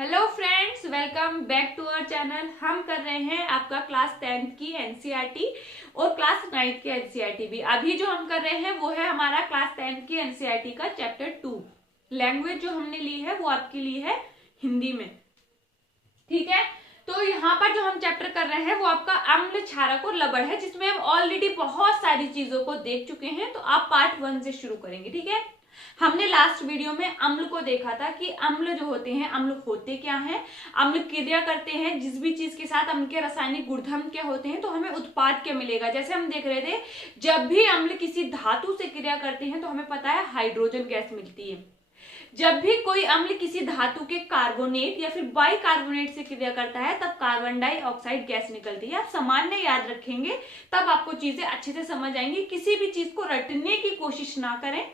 Hello friends, welcome back to our channel. हम कर रहे हैं आपका क्लास 10th की एनसीईआरटी और क्लास 9th की एनसीईआरटी भी। अभी जो हम कर रहे हैं वो है हमारा क्लास 10th की एनसीईआरटी का चैप्टर 2। लैंग्वेज जो हमने ली है वो आपके लिए है हिंदी में, ठीक है। तो यहाँ पर जो हम चैप्टर कर रहे हैं वो आपका अम्ल, क्षारक और लवण है, जिसमें हम ऑलरेडी बहुत सारी चीजों को देख चुके हैं। तो आप पार्ट 1 से शुरू करेंगे, ठीक है। हमने लास्ट वीडियो में अम्ल को देखा था कि अम्ल जो होते हैं, अम्ल होते क्या हैं, अम्ल क्रिया करते हैं जिस भी चीज के साथ, अम्ल के रासायनिक गुणधर्म क्या होते हैं, तो हमें उत्पाद क्या मिलेगा। जैसे हम देख रहे थे, जब भी अम्ल किसी धातु से क्रिया करते हैं तो हमें पता है हाइड्रोजन गैस मिलती है। जब भी कोई अम्ल किसी धातु के कार्बोनेट या फिर बाइकार्बोनेट से क्रिया करता है तब कार्बन डाइऑक्साइड गैस निकलती है। आप सामान्य याद रखेंगे तब आपको चीजें अच्छे से समझ आएंगी। किसी भी चीज को रटने की कोशिश ना करें।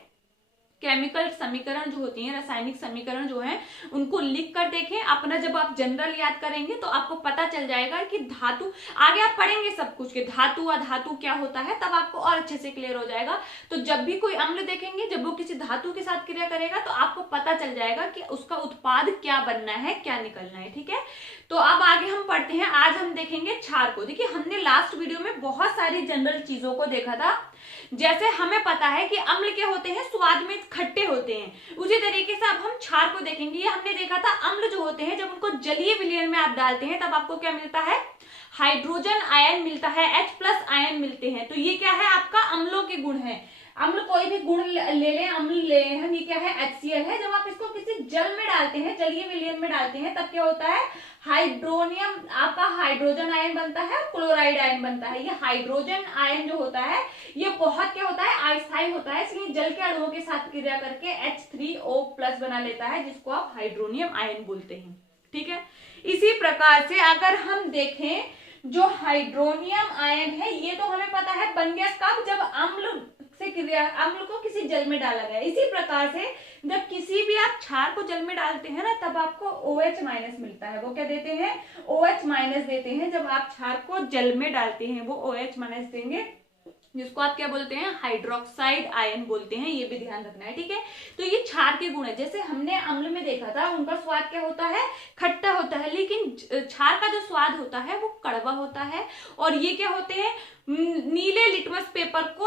केमिकल समीकरण जो होती हैं, रासायनिक समीकरण जो है, उनको लिख कर देखें। अपना जब आप जनरल याद करेंगे तो आपको पता चल जाएगा कि धातु, आगे आप पढ़ेंगे सब कुछ के धातु अधातु क्या होता है, तब आपको और अच्छे से क्लियर हो जाएगा। तो जब भी कोई अम्ल देखेंगे, जब वो किसी धातु के साथ क्रिया करेगा तो आपको पता चल जाएगा कि उसका उत्पाद क्या बनना है, क्या निकलना है, ठीक है। तो अब आगे हम पढ़ते हैं। आज हम देखेंगे क्षार को। देखिए, हमने लास्ट वीडियो में बहुत सारी जनरल चीजों को देखा था। जैसे हमें पता है कि अम्ल क्या होते हैं, स्वाद में खट्टे होते हैं, उसी तरीके से अब हम क्षार को देखेंगे। ये हमने देखा था, अम्ल जो होते हैं जब उनको जलीय विलयन में आप डालते हैं तब आपको क्या मिलता है, हाइड्रोजन आयन मिलता है, H+ आयन मिलते हैं। तो ये क्या है, आपका अम्लों के गुण है। अम्ल कोई भी गुण ले लें, अम्ल ले लें हम, ये क्या है, HCl है। जब आप इसको किसी जल में डालते हैं, जलीय विलयन में डालते हैं, तब क्या होता है, हाइड्रोनियम, आपका हाइड्रोजन आयन बनता है, क्लोराइड आयन बनता है। ये हाइड्रोजन आयन जो होता है ये बहुत क्या होता है, अस्थायी होता है, इसलिए जल के अणुओं के साथ क्रिया करके H3O+ बना लेता है, जिसको आप हाइड्रोनियम आयन बोलते हैं, ठीक है। इसी प्रकार से अगर हम देखें, जो हाइड्रोनियम आयन है ये तो हमें पता है बन गया कब, जब अम्ल से क्रिया, अम्ल को किसी जल में डाला गया। इसी प्रकार से जब किसी भी आप क्षार को जल में डालते हैं ना, तब आपको OH- मिलता है। वो क्या देते हैं, OH- देते हैं। जब आप क्षार को जल में डालते हैं वो OH- देंगे, जिसको आप क्या बोलते हैं, हाइड्रोक्साइड आयन बोलते हैं। ये भी ध्यान रखना है, ठीक है। तो ये क्षार के गुण है। जैसे हमने अम्ल में देखा था, उनका स्वाद क्या होता है, खट्टा होता है, लेकिन क्षार का जो स्वाद होता है वो कड़वा होता है। और ये क्या होते हैं, नीले लिटमस पेपर को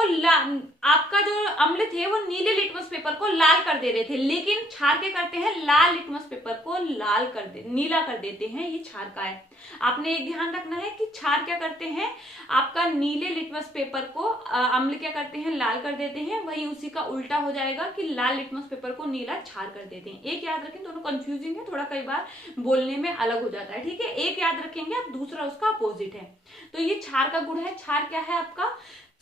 आपका जो अम्ल थे वो नीले लिटमस पेपर को लाल कर दे रहे थे, लेकिन क्षार क्या करते हैं, लाल लिटमस पेपर को नीला कर देते हैं। ये क्षार का है। आपने एक ध्यान रखना है कि क्षार क्या करते हैं, आपका नीले लिटमस पेपर को अम्ल क्या करते हैं, लाल कर देते हैं। वही उसी का उल्टा हो जाएगा कि लाल लिटमस पेपर को नीला क्षार कर देते हैं। एक याद रखें, दोनों कंफ्यूजिंग है, थोड़ा कई बार बोलने में अलग हो जाता है, ठीक है। एक याद रखेंगे आप, दूसरा उसका अपोजिट है। तो ये क्षार का गुण है। क्षार क्या है, आपका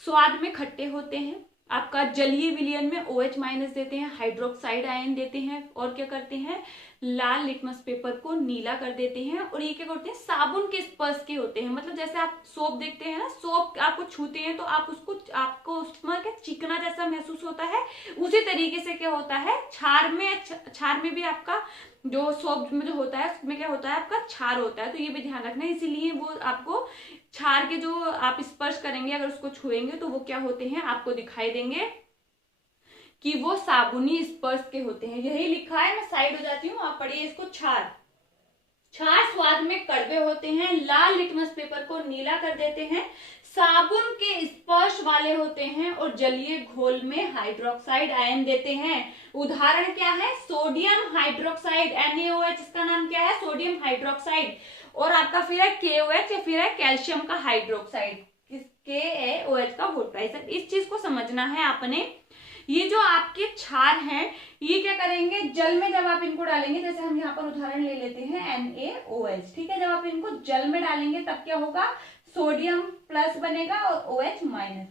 स्वाद में खट्टे होते हैं, आपका जलीय विलयन में OH- देते हैं, हाइड्रोक्साइड आयन देते हैं, और क्या करते हैं, लाल लिटमस पेपर को नीला कर देते हैं। और ये क्या करते हैं, साबुन के स्पर्श के होते हैं। मतलब जैसे आप सोप देखते हैं ना, सोप आपको छूते हैं तो आपको उसमें क्या चिकना जैसा महसूस होता है, उसी तरीके से क्या होता है, क्षार में भी आपका जो सोप में जो होता है उसमें क्या होता है, आपका क्षार होता है। तो ये भी ध्यान रखना है। इसीलिए वो आपको क्षार के जो आप स्पर्श करेंगे, अगर उसको छुएंगे तो वो क्या होते हैं, आपको दिखाई देंगे कि वो साबुनी स्पर्श के होते हैं। यही लिखा है, मैं साइड हो जाती हूँ, आप पढ़िए इसको। क्षार स्वाद में कड़वे होते हैं, लाल लिटमस पेपर को नीला कर देते हैं, साबुन के स्पर्श वाले होते हैं, और जलीय घोल में हाइड्रोक्साइड आयन देते हैं। उदाहरण क्या है, सोडियम हाइड्रोक्साइड, NaOH, इसका नाम क्या है, सोडियम हाइड्रोक्साइड। और आपका फिर है KOH, या फिर है कैल्शियम का हाइड्रोक्साइड, KaOH का वोल्टाइजर। इस चीज को समझना है आपने। ये जो आपके क्षार हैं, ये क्या करेंगे, जल में जब आप इनको डालेंगे, जैसे हम यहाँ पर उदाहरण ले लेते हैं NaOH, ठीक है। जब आप इनको जल में डालेंगे तब क्या होगा, सोडियम प्लस बनेगा और OH-,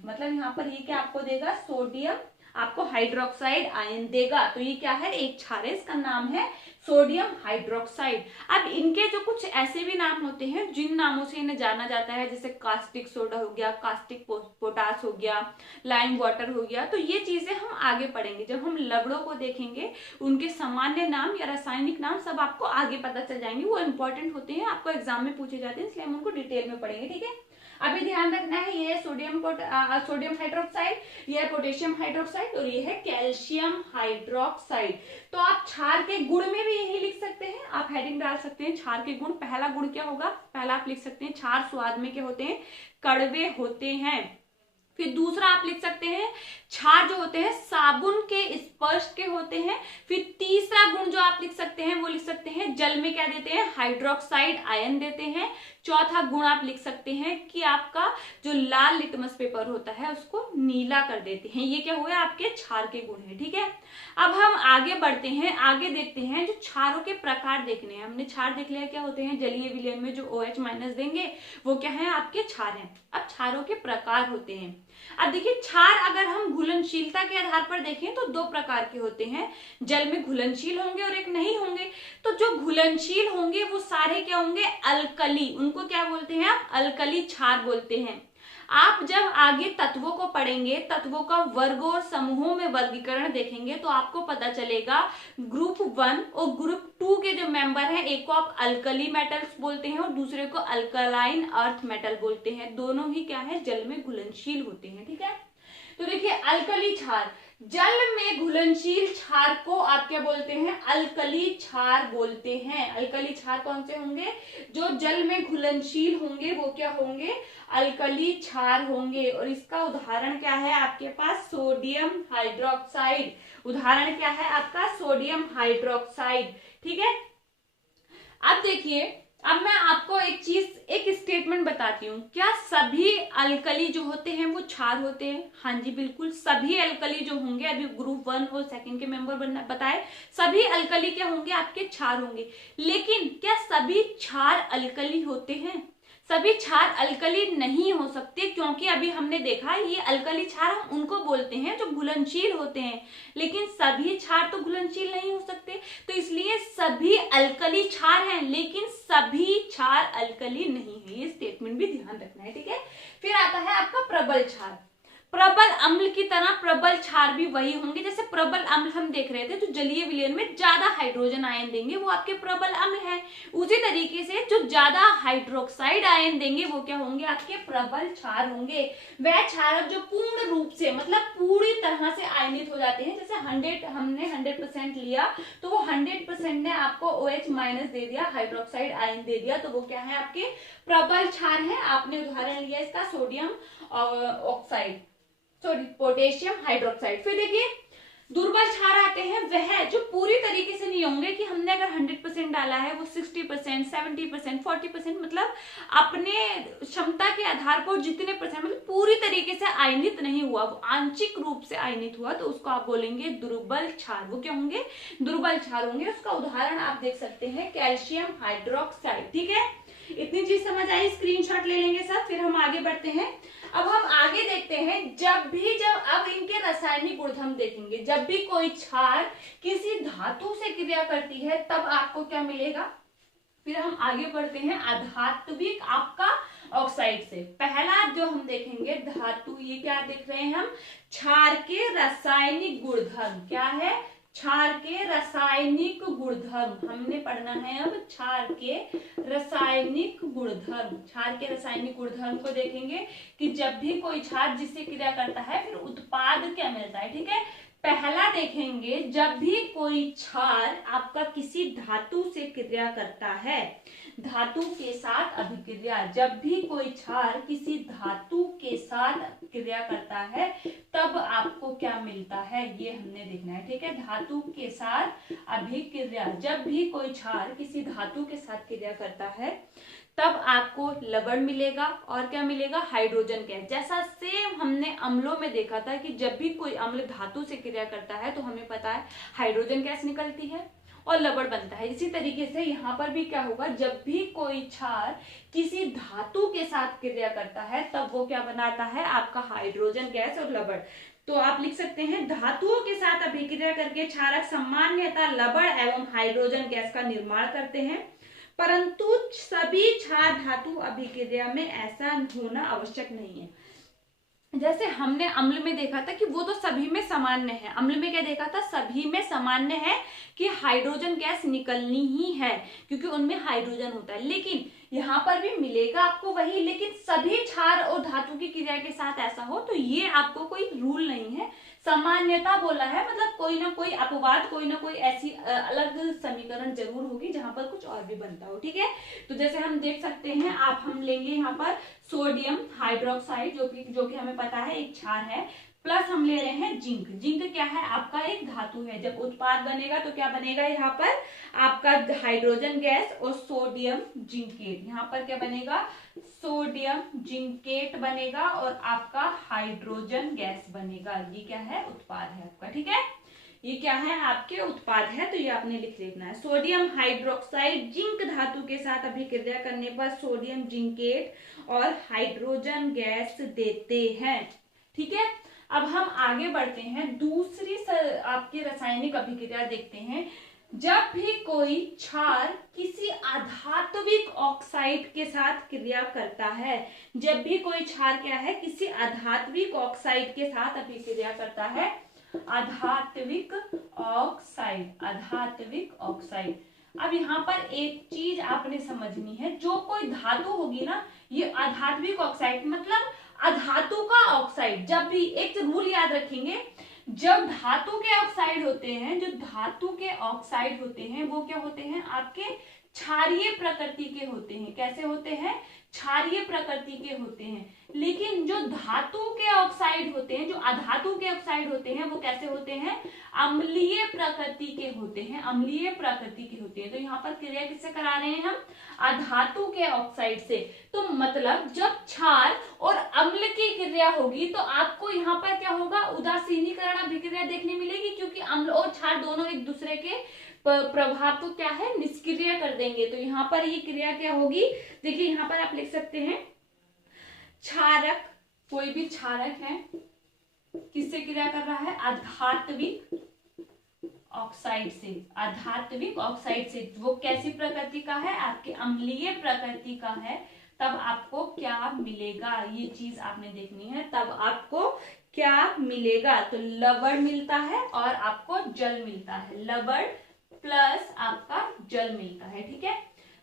मतलब यहाँ पर ये क्या आपको देगा, सोडियम आपको हाइड्रोक्साइड आयन देगा। तो ये क्या है, एक क्षार है, इसका नाम है सोडियम हाइड्रोक्साइड। अब इनके जो कुछ ऐसे भी नाम होते हैं जिन नामों से इन्हें जाना जाता है, जैसे कास्टिक सोडा हो गया, कास्टिक पोटास हो गया, लाइम वाटर हो गया। तो ये चीजें हम आगे पढ़ेंगे। जब हम लवणों को देखेंगे, उनके सामान्य नाम या रासायनिक नाम सब आपको आगे पता चल जाएंगे। वो इंपॉर्टेंट होते हैं, आपको एग्जाम में पूछे जाते हैं, इसलिए हम उनको डिटेल में पढ़ेंगे, ठीक है। अभी ध्यान रखना है, ये सोडियम हाइड्रोक्साइड, ये है पोटेशियम हाइड्रोक्साइड और ये है कैल्शियम हाइड्रोक्साइड। तो आप क्षार के गुण में भी यही लिख सकते हैं, आप हेडिंग डाल सकते हैं क्षार के गुण। पहला गुण क्या होगा, पहला आप लिख सकते हैं क्षार स्वाद में क्या होते हैं, कड़वे होते हैं। फिर दूसरा आप लिख सकते हैं क्षार जो होते हैं साबुन के स्पर्श के होते हैं। फिर तीसरा गुण जो आप लिख सकते हैं वो लिख सकते हैं जल में क्या देते हैं, हाइड्रोक्साइड आयन देते हैं। चौथा गुण आप लिख सकते हैं कि आपका जो लाल लिटमस पेपर होता है उसको नीला कर देते हैं। ये क्या हुआ, आपके क्षार के गुण है। ठीक है, अब हम आगे बढ़ते हैं, आगे देखते हैं जो क्षारों के प्रकार देखने हैं। हमने क्षार देख लिया क्या होते हैं, जलीय विलयन में जो OH- देंगे वो क्या है, आपके क्षार हैं। अब क्षारों के प्रकार होते हैं। अब देखिए क्षार अगर हम घुलनशीलता के आधार पर देखें तो दो प्रकार के होते हैं, जल में घुलनशील होंगे और एक नहीं होंगे। तो जो घुलनशील होंगे वो सारे क्या होंगे, अल्कली, उनको क्या बोलते हैं आप, अल्कली क्षार बोलते हैं। आप जब आगे तत्वों को पढ़ेंगे, तत्वों का वर्ग और समूहों में वर्गीकरण देखेंगे तो आपको पता चलेगा ग्रुप 1 और ग्रुप 2 के जो मेंबर हैं, एक को आप अल्कली मेटल्स बोलते हैं और दूसरे को अल्कलाइन अर्थ मेटल बोलते हैं। दोनों ही क्या है, जल में घुलनशील होते हैं। ठीक है, तो देखिए अल्कली क्षार, जल में घुलनशील क्षार को आप क्या बोलते हैं, अल्कली क्षार बोलते हैं। अल्कली क्षार कौन से होंगे, जो जल में घुलनशील होंगे वो क्या होंगे, अल्कली क्षार होंगे। और इसका उदाहरण क्या है आपके पास, सोडियम हाइड्रोक्साइड। उदाहरण क्या है आपका, सोडियम हाइड्रोक्साइड। ठीक है, अब देखिए, अब मैं आपको एक चीज, एक स्टेटमेंट बताती हूँ। क्या सभी अल्कली जो होते हैं वो क्षार होते हैं? हाँ जी बिल्कुल, सभी अल्कली जो होंगे, अभी ग्रुप 1 और 2 के मेंबर बताए, सभी अल्कली क्या होंगे, आपके क्षार होंगे। लेकिन क्या सभी क्षार अल्कली होते हैं? सभी क्षार अल्कली नहीं हो सकते, क्योंकि अभी हमने देखा ये अल्कली क्षार हम उनको बोलते हैं जो घुलनशील होते हैं, लेकिन सभी क्षार तो घुलनशील नहीं हो सकते। तो इसलिए सभी अल्कली क्षार हैं लेकिन सभी क्षार अल्कली नहीं है, ये स्टेटमेंट भी ध्यान रखना है। ठीक है, फिर आता है आपका प्रबल क्षार। प्रबल अम्ल की तरह प्रबल क्षार भी वही होंगे, जैसे प्रबल अम्ल हम देख रहे थे जो जलीय विलयन में ज्यादा हाइड्रोजन आयन देंगे वो आपके प्रबल अम्ल है। उसी तरीके से जो ज्यादा हाइड्रोक्साइड आयन देंगे वो क्या होंगे, आपके प्रबल क्षार होंगे। वह क्षारक जो पूर्ण रूप से, मतलब पूरी तरह से आयनित हो जाते हैं, जैसे हमने 100% लिया तो वो 100% ने आपको OH- दे दिया, हाइड्रोक्साइड आयन दे दिया, तो वो क्या है, आपके प्रबल क्षार है। आपने उदाहरण लिया इसका sodium oxide, sorry potassium hydroxide. फिर देखिए दुर्बल क्षार आते हैं, वह जो पूरी तरीके से नहीं होंगे कि हमने अगर 100% डाला है वो 60%, 70%, 40%, मतलब अपने क्षमता के आधार पर जितने परसेंट, मतलब पूरी तरीके से आयनित नहीं हुआ, वो आंशिक रूप से आयनित हुआ, तो उसको आप बोलेंगे दुर्बल क्षार। वो क्या होंगे, दुर्बल क्षार होंगे। उसका उदाहरण आप देख सकते हैं कैल्शियम हाइड्रोक्साइड। ठीक है, इतनी चीज समझ आई, स्क्रीनशॉट ले लेंगे सब, फिर हम आगे बढ़ते हैं। अब हम आगे देखते हैं, जब अब इनके रासायनिक गुणधर्म देखेंगे। जब भी कोई क्षार किसी धातु से क्रिया करती है तब आपको क्या मिलेगा। फिर हम आगे बढ़ते हैं अधात्विक आपका ऑक्साइड से। पहला जो हम देखेंगे धातु, ये क्या देख रहे हैं हम, क्षार के रासायनिक गुणधर्म। क्या है, क्षार के रासायनिक गुणधर्म। हमने पढ़ना है अब क्षार के रासायनिक गुणधर्म। क्षार के रासायनिक गुणधर्म को देखेंगे कि जब भी कोई क्षार जिससे क्रिया करता है फिर उत्पाद क्या मिलता है। ठीक है, पहला देखेंगे, जब भी कोई क्षार आपका किसी धातु से क्रिया करता है, धातु के साथ अभिक्रिया, जब भी कोई क्षार किसी धातु के साथ क्रिया करता है तब आपको क्या मिलता है, ये हमने देखना है। ठीक है, धातु के साथ अभिक्रिया, जब भी कोई क्षार किसी धातु के साथ क्रिया करता है तब आपको लवण मिलेगा और क्या मिलेगा, हाइड्रोजन गैस। जैसा सेम हमने अम्लों में देखा था कि जब भी कोई अम्ल धातु से क्रिया करता है तो हमें पता है हाइड्रोजन गैस निकलती है और लवण बनता है। इसी तरीके से यहाँ पर भी क्या होगा, जब भी कोई क्षार किसी धातु के साथ क्रिया करता है तब वो क्या बनाता है, आपका हाइड्रोजन गैस और लवण। तो आप लिख सकते हैं धातुओं के साथ अभिक्रिया करके क्षारक सामान्यतः लवण एवं हाइड्रोजन गैस का निर्माण करते हैं, परंतु सभी क्षार धातु अभिक्रिया में ऐसा होना आवश्यक नहीं है। जैसे हमने अम्ल में देखा था कि वो तो सभी में सामान्य है, अम्ल में क्या देखा था, सभी में सामान्य है कि हाइड्रोजन गैस निकलनी ही है क्योंकि उनमें हाइड्रोजन होता है। लेकिन यहाँ पर भी मिलेगा आपको वही, लेकिन सभी क्षार और धातु की क्रिया के साथ ऐसा हो तो ये आपको कोई रूल नहीं है, सामान्यता बोला है, मतलब कोई ना कोई अपवाद, कोई ना कोई ऐसी अलग समीकरण जरूर होगी जहां पर कुछ और भी बनता हो। ठीक है, तो जैसे हम देख सकते हैं, हम लेंगे यहाँ पर सोडियम हाइड्रोक्साइड जो कि हमें पता है एक क्षार है, प्लस हम ले रहे हैं जिंक। जिंक क्या है, आपका एक धातु है। जब उत्पाद बनेगा तो क्या बनेगा, यहाँ पर आपका हाइड्रोजन गैस और सोडियम जिंकेट, यहाँ पर क्या बनेगा, सोडियम जिंकेट बनेगा और आपका हाइड्रोजन गैस बनेगा। ये क्या है, उत्पाद है आपका। ठीक है, ये क्या है, आपके उत्पाद है, तो ये आपने लिख लेना है। सोडियम हाइड्रोक्साइड जिंक धातु के साथ अभिक्रिया करने पर सोडियम जिंकेट और हाइड्रोजन गैस देते हैं। ठीक है, अब हम आगे बढ़ते हैं, दूसरी आपकी रासायनिक अभिक्रिया देखते हैं। जब भी कोई क्षार किसी अधात्विक ऑक्साइड के साथ क्रिया करता है, जब भी कोई क्षार क्या है, किसी अधात्विक ऑक्साइड के साथ अभिक्रिया करता है, अधात्विक ऑक्साइड, अधात्विक ऑक्साइड। अब यहाँ पर एक चीज आपने समझनी है, जो कोई धातु होगी ना, ये अधात्विक ऑक्साइड मतलब अधातु का ऑक्साइड। जब भी एक रूल याद रखेंगे, जब धातु के ऑक्साइड होते हैं, जो धातु के ऑक्साइड होते हैं वो क्या होते हैं, आपके क्षारीय प्रकृति के होते हैं। कैसे होते हैं, क्षारीय प्रकृति के होते हैं। लेकिन जो धातु के ऑक्साइड होते हैं, जो अधातु के ऑक्साइड होते हैं, वो कैसे होते हैं, अम्लीय प्रकृति के होते हैं, अम्लीय प्रकृति के होते हैं। तो यहाँ पर क्रिया किससे करा रहे हैं हम, अधातु के ऑक्साइड से। तो मतलब जब क्षार और अम्ल की क्रिया होगी तो आपको यहाँ पर क्या होगा, उदासीनीकरण अभिक्रिया देखने मिलेगी, क्योंकि अम्ल और क्षार दोनों एक दूसरे के प्रभाव को क्या है, निष्क्रिय कर देंगे। तो यहाँ पर ये क्रिया क्या होगी, देखिए यहाँ पर आप लिख सकते हैं, क्षारक, कोई भी क्षारक है, किससे क्रिया कर रहा है, अधात्विक ऑक्साइड से, अधात्विक ऑक्साइड से। वो कैसी प्रकृति का है, आपके अम्लीय प्रकृति का है। तब आपको क्या मिलेगा, ये चीज आपने देखनी है, तब आपको क्या मिलेगा, तो लवण मिलता है और आपको जल मिलता है, लवण प्लस आपका जल मिलता है। ठीक है,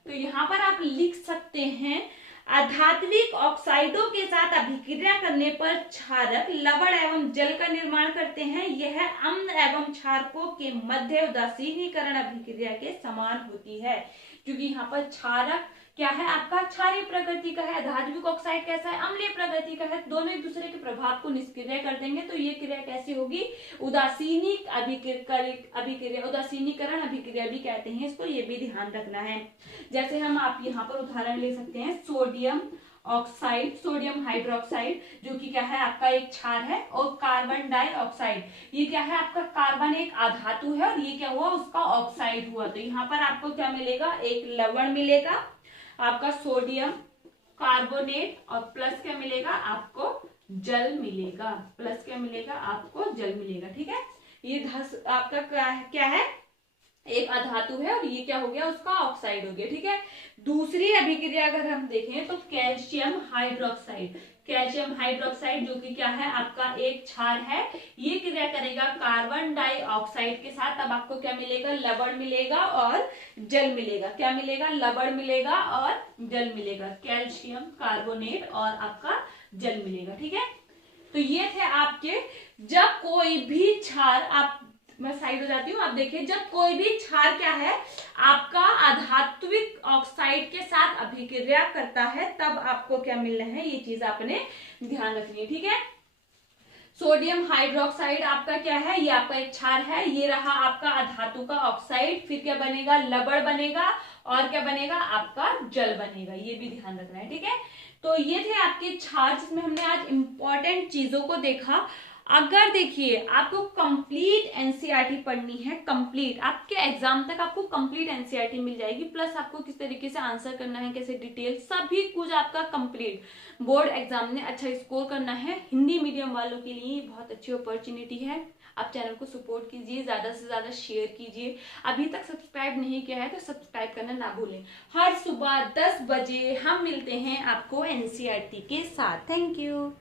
तो यहाँ पर आप लिख सकते हैं, अधात्विक ऑक्साइडों के साथ अभिक्रिया करने पर क्षारक लवण एवं जल का निर्माण करते हैं। यह अम्ल एवं क्षारकों के मध्य उदासीनीकरण अभिक्रिया के समान होती है, क्योंकि यहाँ पर क्षारक क्या है, आपका क्षारीय प्रकृति का है, धात्विक ऑक्साइड कैसा है, अम्लीय प्रकृति का है, दोनों एक दूसरे के प्रभाव को निष्क्रिय कर देंगे। तो ये क्रिया कैसी होगी, उदासीनिक अभिक्रिया, उदासीनीकरण अभिक्रिया भी कहते हैं इसको, ये भी ध्यान रखना है। जैसे हम आप यहाँ पर उदाहरण ले सकते हैं, सोडियम ऑक्साइड, सोडियम हाइड्रोक्साइड, जो कि क्या है, आपका एक क्षार है, और कार्बन डाइऑक्साइड, ये क्या है, आपका कार्बन एक अधातु है और ये क्या हुआ, उसका ऑक्साइड हुआ। तो यहाँ पर आपको क्या मिलेगा, एक लवण मिलेगा, आपका सोडियम कार्बोनेट, और प्लस क्या मिलेगा, आपको जल मिलेगा, प्लस क्या मिलेगा, आपको जल मिलेगा। ठीक है, ये आपका क्या है, एक अधातु है और ये क्या हो गया, उसका ऑक्साइड हो गया। ठीक है, दूसरी अभिक्रिया अगर हम देखें तो कैल्शियम हाइड्रोक्साइड, कैल्शियम हाइड्रोक्साइड जो कि क्या है, आपका एक क्षार है, ये क्रिया करेगा कार्बन डाइऑक्साइड के साथ। तब आपको क्या मिलेगा, लवण मिलेगा और जल मिलेगा। क्या मिलेगा, लवण मिलेगा और जल मिलेगा, कैल्शियम कार्बोनेट और आपका जल मिलेगा। ठीक है, तो ये थे आपके, जब कोई भी क्षार, आप मैं साइड हो जाती हूँ, आप देखिए, जब कोई भी क्षार क्या है, आपका अधात्विक ऑक्साइड के साथ अभिक्रिया करता है, तब आपको क्या मिल रहा है, ये चीज आपने ध्यान रखनी है। ठीक है, सोडियम हाइड्रोक्साइड आपका क्या है, ये आपका एक क्षार है, ये रहा आपका अधातु का ऑक्साइड, फिर क्या बनेगा, लवण बनेगा और क्या बनेगा, आपका जल बनेगा, ये भी ध्यान रखना है। ठीक है, तो ये थे आपके क्षार, जिसमें हमने आज इंपॉर्टेंट चीजों को देखा। अगर देखिए आपको कंप्लीट एनसीईआरटी पढ़नी है, कंप्लीट आपके एग्जाम तक आपको कंप्लीट एनसीईआरटी मिल जाएगी, प्लस आपको किस तरीके से आंसर करना है, कैसे डिटेल, सभी कुछ आपका कंप्लीट। बोर्ड एग्जाम में अच्छा स्कोर करना है, हिंदी मीडियम वालों के लिए बहुत अच्छी अपॉर्चुनिटी है। आप चैनल को सपोर्ट कीजिए, ज्यादा से ज्यादा शेयर कीजिए। अभी तक सब्सक्राइब नहीं किया है तो सब्सक्राइब करना ना भूलें। हर सुबह 10 बजे हम मिलते हैं आपको एनसीईआरटी के साथ। Thank you.